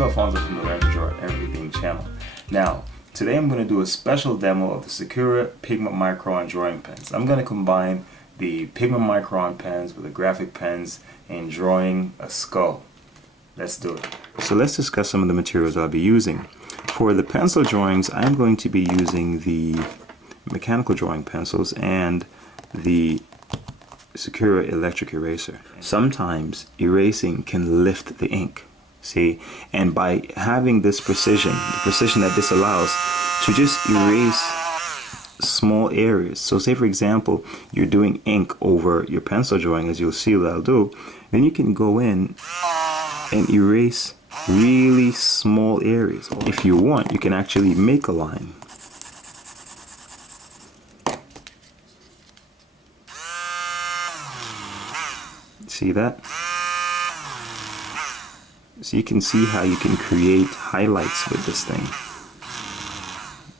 is Alphonso from the Learn to Draw Everything channel. Now, today I'm going to do a special demo of the Sakura Pigma Micron drawing pens. I'm going to combine the Pigma Micron pens with the graphic pens and drawing a skull. Let's do it. So let's discuss some of the materials I'll be using. For the pencil drawings, I'm going to be using the mechanical drawing pencils and the Sakura electric eraser. Sometimes erasing can lift the ink, see, and by having this precision, the precision that this allows to just erase small areas. So say for example you're doing ink over your pencil drawing, as you'll see what I'll do, then you can go in and erase really small areas. If you want, you can actually make a line. See that? So you can see how you can create highlights with this thing.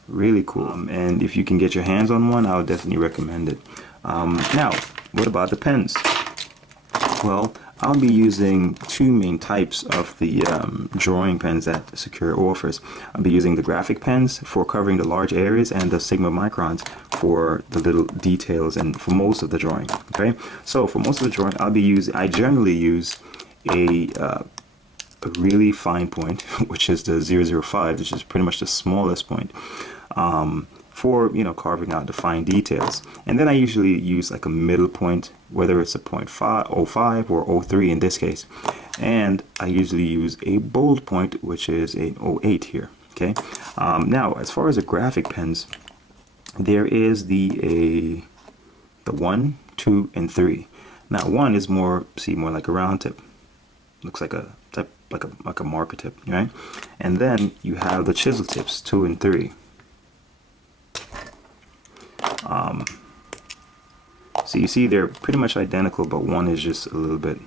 Really cool. And if you can get your hands on one, I would definitely recommend it. Now, what about the pens? Well, I'll be using two main types of the drawing pens that Sakura offers. I'll be using the graphic pens for covering the large areas and the Pigma Microns for the little details and for most of the drawing. Okay, so for most of the drawing, I generally use a really fine point, which is the 005, which is pretty much the smallest point, for carving out the fine details. And then I usually use like a middle point, whether it's a 0.05 or 03 in this case. And I usually use a bold point, which is an 08 here. Okay. Now, as far as the graphic pens, there is the 1, 2, and 3. Now, 1 is more like a round tip. Looks like a like a marker tip, right? And then you have the chisel tips, 2 and 3. So you see they're pretty much identical, but one is just a little bit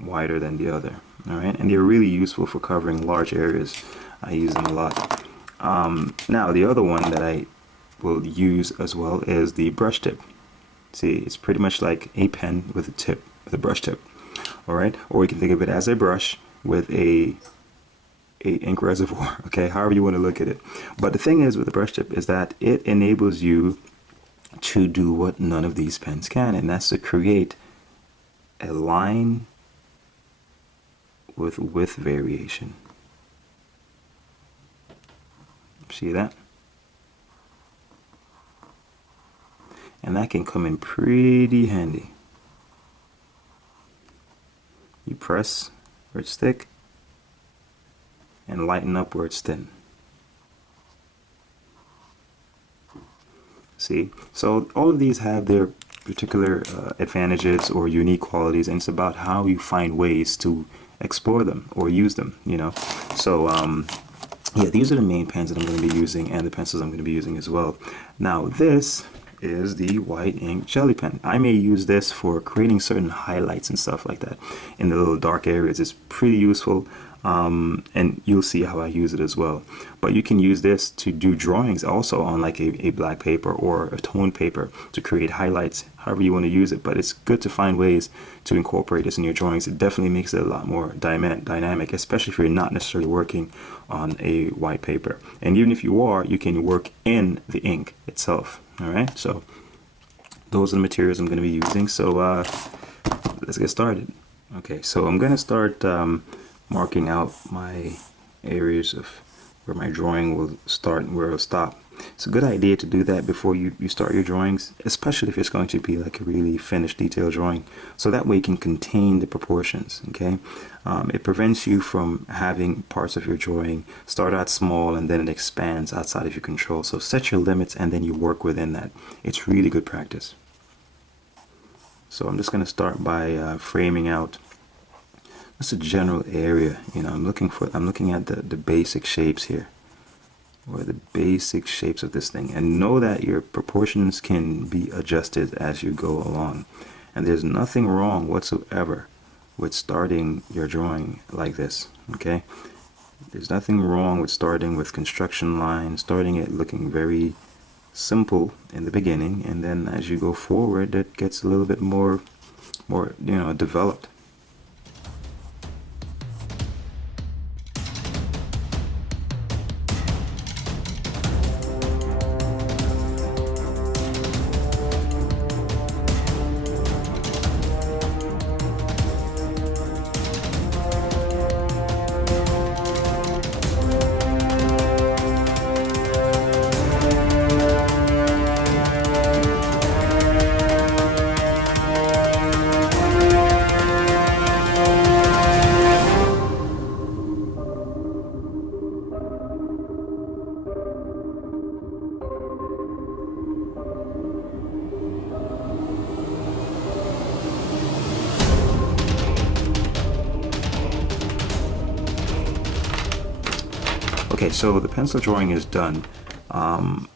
wider than the other. All right, and they're really useful for covering large areas. I use them a lot. Now the other one that I will use as well is the brush tip. See, it's pretty much like a pen with a tip, with a brush tip. All right, or you can think of it as a brush with a ink reservoir. Okay, however you want to look at it. But the thing is with the brush tip is that it enables you to do what none of these pens can, and that's to create a line with width variation. See that? And that can come in pretty handy. You press where it's thick and lighten up where it's thin. See, so all of these have their particular advantages or unique qualities, and it's about how you find ways to explore them or use them, So yeah, these are the main pens that I'm going to be using, and the pencils I'm going to be using as well. Now this is the white ink jelly pen. I may use this for creating certain highlights and stuff like that in the little dark areas. It's pretty useful, and you'll see how I use it as well. But you can use this to do drawings also on like a black paper or a toned paper to create highlights, however you want to use it. But it's good to find ways to incorporate this in your drawings. It definitely makes it a lot more dynamic, especially if you're not necessarily working on a white paper. And even if you are, you can work in the ink itself. All right, so those are the materials I'm going to be using. So let's get started. Okay, so I'm going to start marking out my areas of where my drawing will start and where it'll stop. It's a good idea to do that before you start your drawings, especially if it's going to be like a really finished detailed drawing, so that way you can contain the proportions. Okay, it prevents you from having parts of your drawing start out small and then it expands outside of your control. So set your limits and then you work within that. It's really good practice. So I'm just going to start by framing out just a general area. I'm looking at the basic shapes here, or the basic shapes of this thing, and know that your proportions can be adjusted as you go along. And there's nothing wrong whatsoever with starting your drawing like this. Okay, there's nothing wrong with starting with construction lines, starting it looking very simple in the beginning, and then as you go forward it gets a little bit more developed. Okay, so the pencil drawing is done.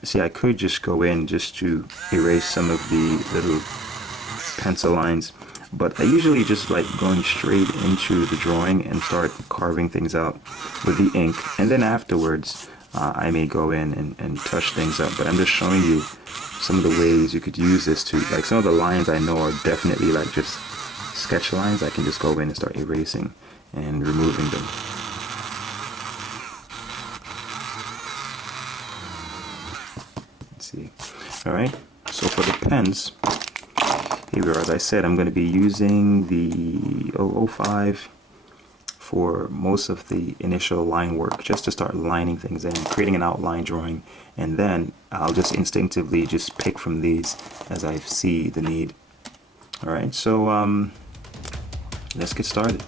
See, I could just go in just to erase some of the little pencil lines, but I usually just like going straight into the drawing and start carving things out with the ink, and then afterwards I may go in and touch things up. But I'm just showing you some of the ways you could use this to, like, some of the lines I know are definitely like just sketch lines. I can just go in and start erasing and removing them. Let's see. All right, so for the pens, here we are. As I said, I'm going to be using the 005 for most of the initial line work, just to start lining things in, creating an outline drawing, and then I'll just instinctively just pick from these as I see the need. All right, so let's get started.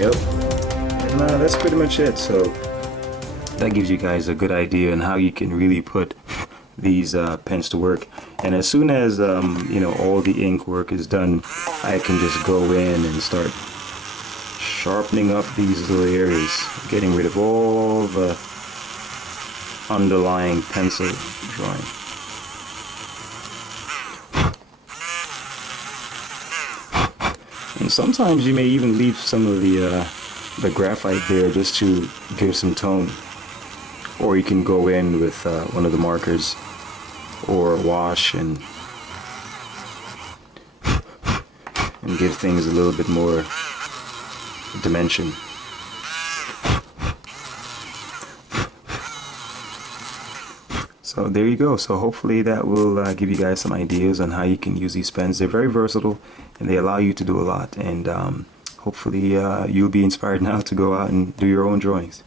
Yep. And that's pretty much it. So that gives you guys a good idea on how you can really put these pens to work. And as soon as you know, all the ink work is done, I can just go in and start sharpening up these little areas, getting rid of all the underlying pencil drawing. Sometimes you may even leave some of the graphite there just to give some tone. Or you can go in with one of the markers or a wash and give things a little bit more dimension. So there you go. So hopefully that will give you guys some ideas on how you can use these pens. They're very versatile and they allow you to do a lot, and hopefully you'll be inspired now to go out and do your own drawings.